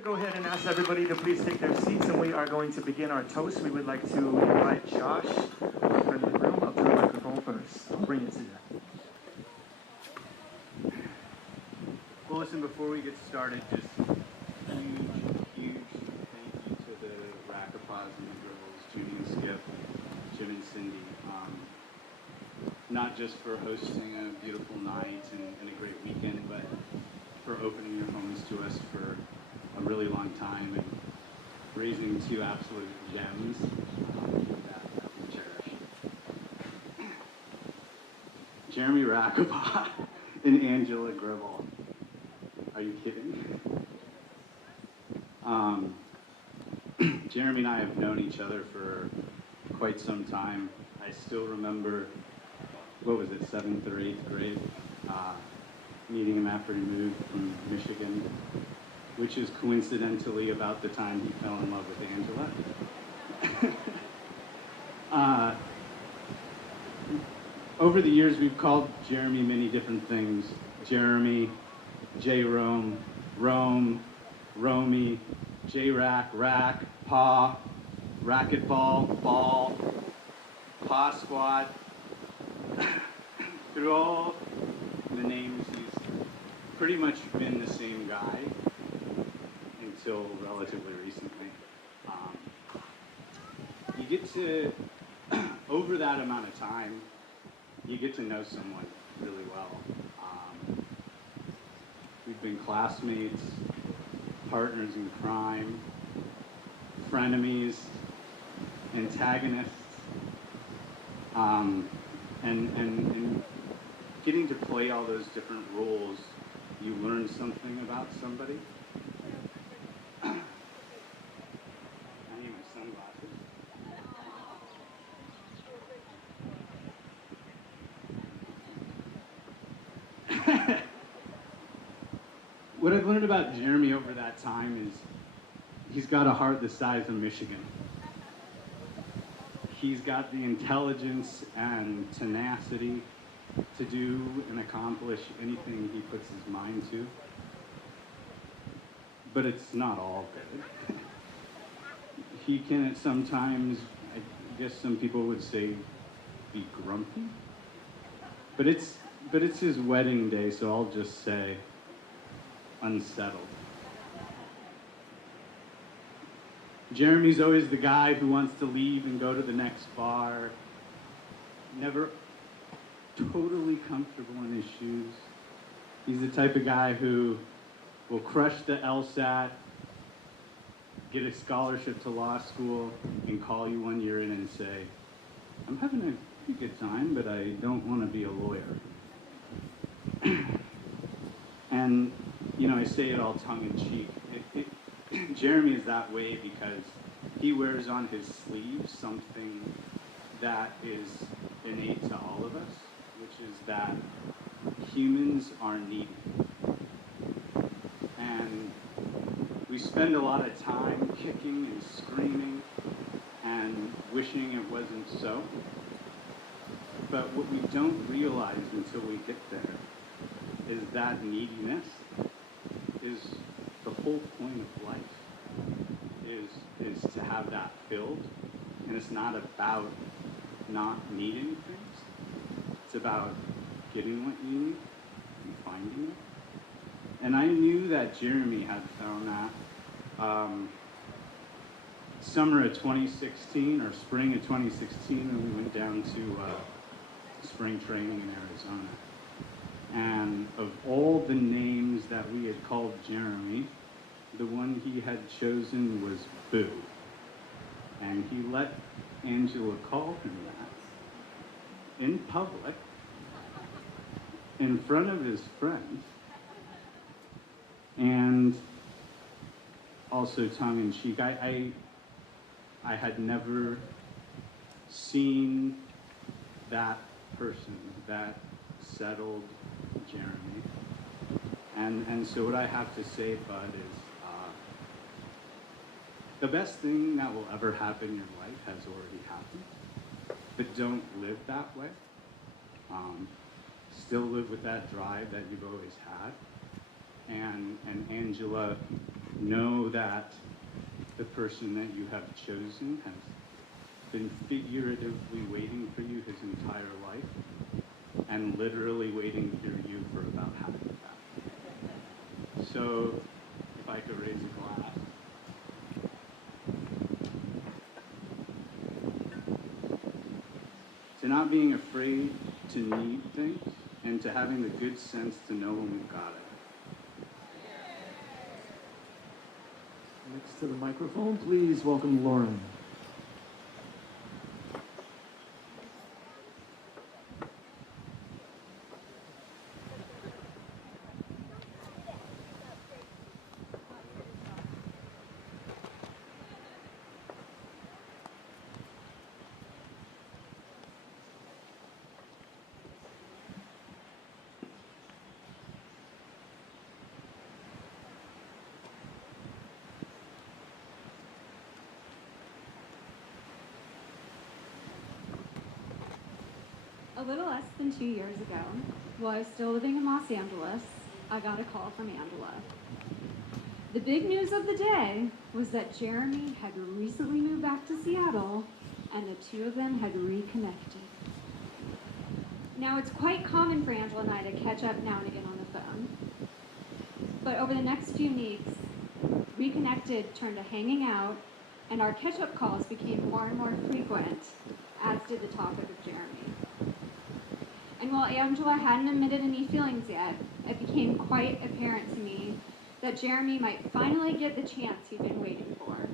to go ahead and ask everybody to please take their seats, and we are going to begin our toast. We would like to invite Josh, our friend of the room, up to the microphone first. I'll bring it to you. Well, listen, before we get started, just huge thank you to the Rackapaws and the girls, Judy and Skip, Jim and Cindy. Not just for hosting a beautiful night and a great weekend, but for opening your homes to us for a really long time and raising two absolute gems that we cherish. Jereme Rackapaw and Angela Gribble. Are you kidding? Jereme and I have known each other for quite some time. I still remember, what was it, 7th or 8th grade, meeting him after he moved from Michigan, which is coincidentally about the time he fell in love with Angela. Over the years, we've called Jereme many different things. Jereme, J-Rome, Rome, Romy, J-Rack, Rack, Paw, Racquetball, Ball, Paw Squad. Through all the names, he's pretty much been the same guy until relatively recently. You get to, over that amount of time, you get to know someone really well. We've been classmates, partners in crime, frenemies, antagonists, and getting to play all those different roles, you learn something about somebody. I need my sunglasses. What I've learned about Jereme over that time is he's got a heart the size of Michigan. He's got the intelligence and tenacity to do and accomplish anything he puts his mind to. But it's not all good. He can sometimes, I guess some people would say, be grumpy. But it's his wedding day, so I'll just say unsettled. Jereme's always the guy who wants to leave and go to the next bar, never totally comfortable in his shoes. He's the type of guy who will crush the LSAT, get a scholarship to law school, and call you one year in and say, I'm having a pretty good time, but I don't want to be a lawyer. And, you know, I say it all tongue-in-cheek. Jereme is that way because he wears on his sleeve something that is innate to all of us, which is that humans are needy. And we spend a lot of time kicking and screaming and wishing it wasn't so. But what we don't realize until we get there is that neediness is the whole point of life, is to have that filled. And it's not about not needing things. It's about getting what you need and finding it. And I knew that Jereme had found that summer of 2016 or spring of 2016 when we went down to spring training in Arizona. And of all the names that we had called Jereme, the one he had chosen was Boo. And he let Angela call him that in public, in front of his friends, and also tongue-in-cheek. I had never seen that person, that settled Jereme. And so what I have to say, Bud, is the best thing that will ever happen in your life has already happened. But don't live that way. Still live with that drive that you've always had. And Angela Know that the person that you have chosen has been figuratively waiting for you his entire life and literally waiting for you for about half of that. So, if I could raise a glass. To not being afraid to need things and to having the good sense to know when we've got it. Next to the microphone, please welcome Lauren. A little less than 2 years ago, while I was still living in Los Angeles, I got a call from Angela. The big news of the day was that Jereme had recently moved back to Seattle, and the two of them had reconnected. Now, it's quite common for Angela and I to catch up now and again on the phone. But over the next few weeks, reconnected turned to hanging out, and our catch-up calls became more and more frequent, as did the topic of Jereme. And while Angela hadn't admitted any feelings yet, it became quite apparent to me that Jereme might finally get the chance he'd been waiting for.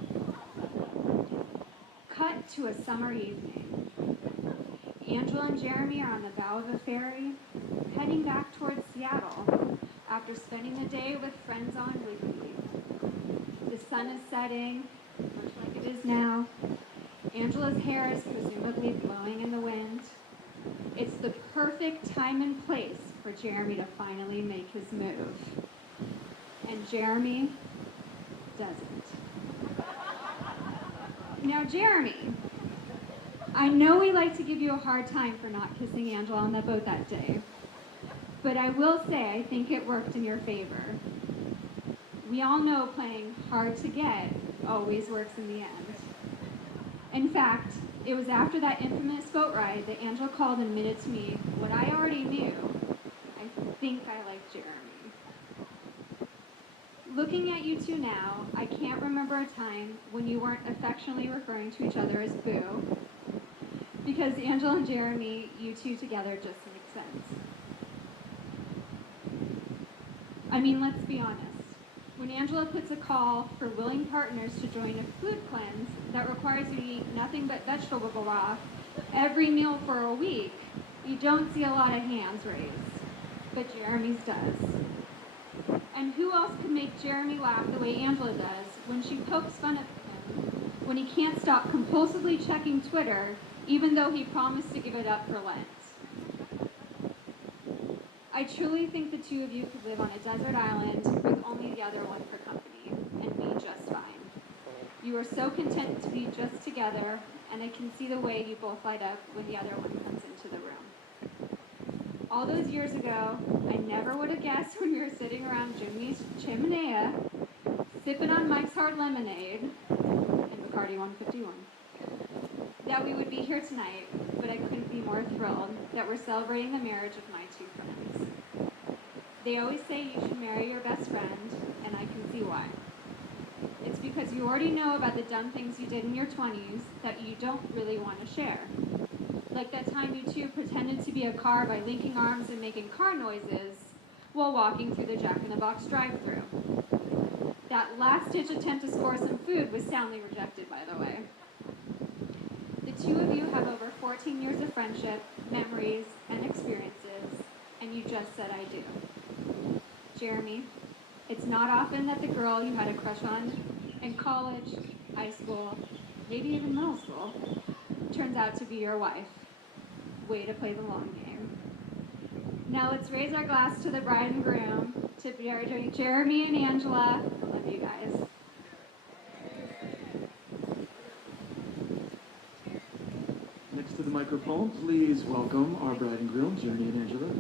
Cut to a summer evening. Angela and Jereme are on the bow of a ferry, heading back towards Seattle after spending the day with friends on leave. The sun is setting, much like it is now. Angela's hair is presumably blowing in the wind. It's the perfect time and place for Jereme to finally make his move. And Jereme doesn't. Now, Jereme, I know we like to give you a hard time for not kissing Angela on the boat that day, but I will say I think it worked in your favor. We all know playing hard to get always works in the end. In fact, it was after that infamous boat ride that Angela called and admitted to me what I already knew. I think I like Jereme. Looking at you two now, I can't remember a time when you weren't affectionately referring to each other as Boo, because Angela and Jereme, you two together just make sense. I mean, let's be honest. When Angela puts a call for willing partners to join a food cleanse that requires you to eat nothing but vegetable broth every meal for a week, you don't see a lot of hands raised. But Jereme's does. And who else could make Jereme laugh the way Angela does when she pokes fun at him when he can't stop compulsively checking Twitter even though he promised to give it up for Lent? I truly think the two of you could live on a desert island with only the other one for company and be just fine. You are so content to be just together, and I can see the way you both light up when the other one comes into the room. All those years ago, I never would have guessed when we were sitting around Jimmy's chimenea, sipping on Mike's Hard Lemonade and Bacardi 151, that we would be here tonight, but I couldn't be more thrilled that we're celebrating the marriage of my two friends. They always say you should marry your best friend, and I can see why. It's because you already know about the dumb things you did in your 20s that you don't really want to share. Like that time you two pretended to be a car by linking arms and making car noises while walking through the Jack in the Box drive-thru. That last-ditch attempt to score some food was soundly rejected, by the way. The two of you have over 14 years of friendship, memories, and experiences, and you just said I do. Jereme, it's not often that the girl you had a crush on in college, high school, maybe even middle school, turns out to be your wife. Way to play the long game. Now let's raise our glass to the bride and groom, to Jereme and Angela. I love you guys. Next to the microphone, please welcome our bride and groom, Jereme and Angela.